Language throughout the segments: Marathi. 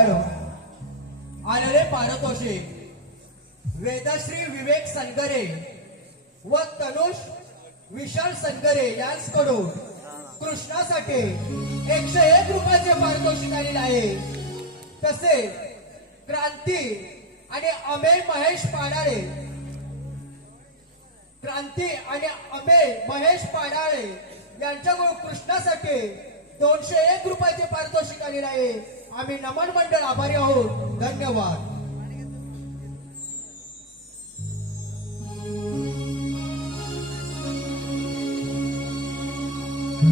हॅलो आलेले पारितोषिक वेदश्री विवेक सनगरे व तनुष विशाल सनगरे यांच्याकडून कृष्णासाठी 101 रुपयाचे पारितोषिक आलेले आहे. तसेच क्रांती आणि अमेय महेश पाडाळे यांच्याकडून कृष्णासाठी 201 रुपयाचे पारितोषिक आलेले आहे. आम्ही नमन मंडळ आभारी आहोत. धन्यवाद.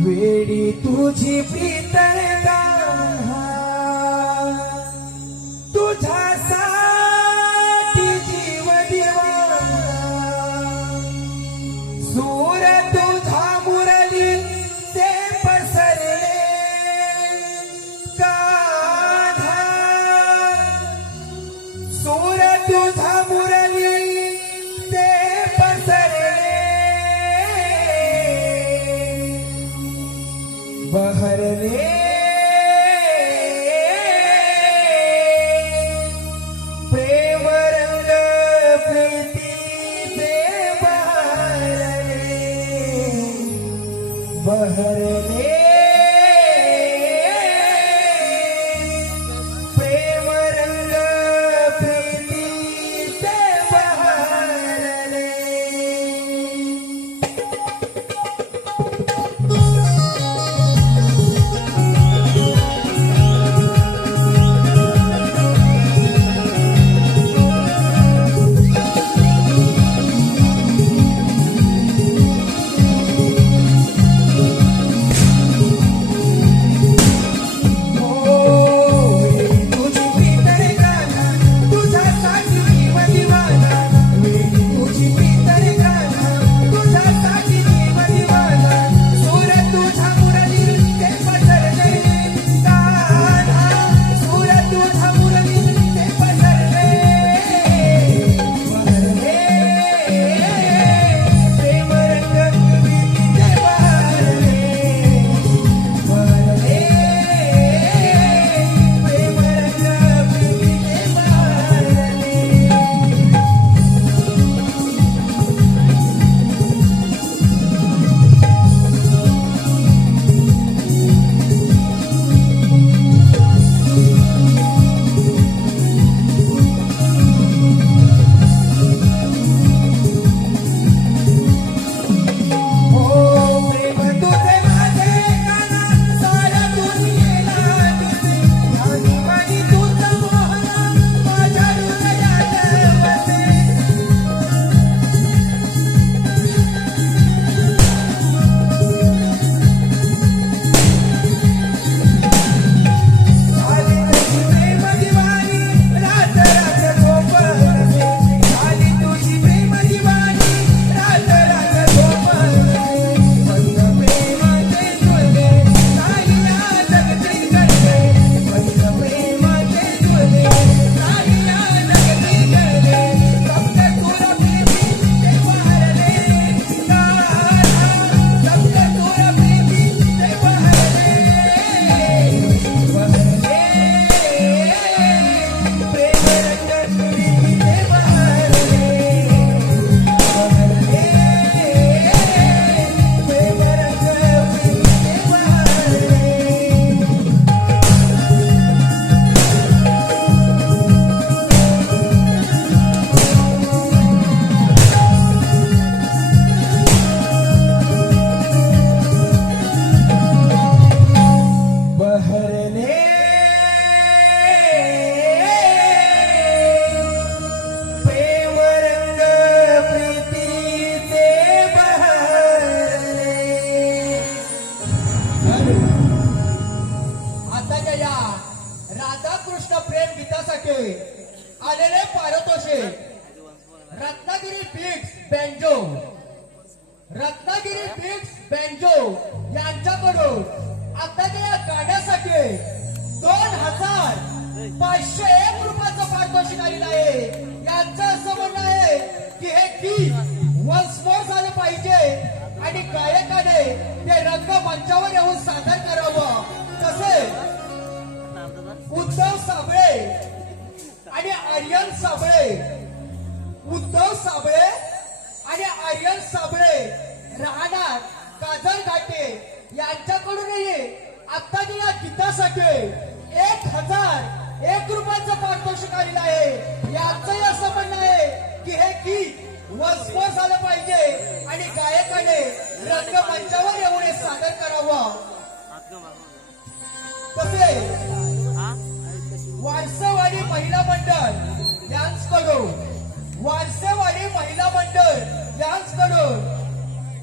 वेडी तुझी प्रीतळ तुझ्यासाठी जीव दिवा सूर तुझा मुरली ते पसरले कान्हा सूर तुझा मुरली ते पसरले बहरले प्रेम रंग प्रीतीचे बहरले प्रेम रंग प्रीतीचे बहरले. राधाकृष्ण प्रेम गीतासाठी आलेले पारितोषिक रत्नागिरी फिक्स बेंजो यांच्याकडून आताच्या या गाण्यासाठी 2501 रुपयाचं पारितोषिक आलेलं आहे. यांचं असं म्हणणं आहे की हे गीत वन्स मोर झालं पाहिजे आणि गायकाने ते रंगमंचावर येऊन सादर करावं. तसेच उद्धव साबळे आर्यन साबळे, उद्धव साबळे आणि आर्यन साबळे राहणार काजर घाटे यांच्याकडूनही आत्ताच्या या गीतासाठी 1,001 रुपयाचं पारितोषिक आलेलं आहे. यांचंही असं म्हणणं आहे की हे गीत वसमोर झालं पाहिजे आणि गायकाने रंगमंचावर येऊन हे सादर करावं. तसे वारसेवाडी महिला मंडळ यांच्याकडून यांच्याकडून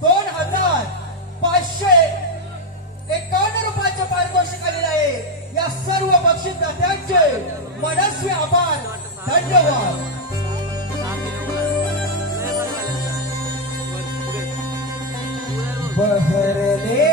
2,551 रुपयाचे पारितोषिक आलेले आहे. या सर्व बक्षीसदात्यांचे मनस्वी आभार, धन्यवाद. बहरले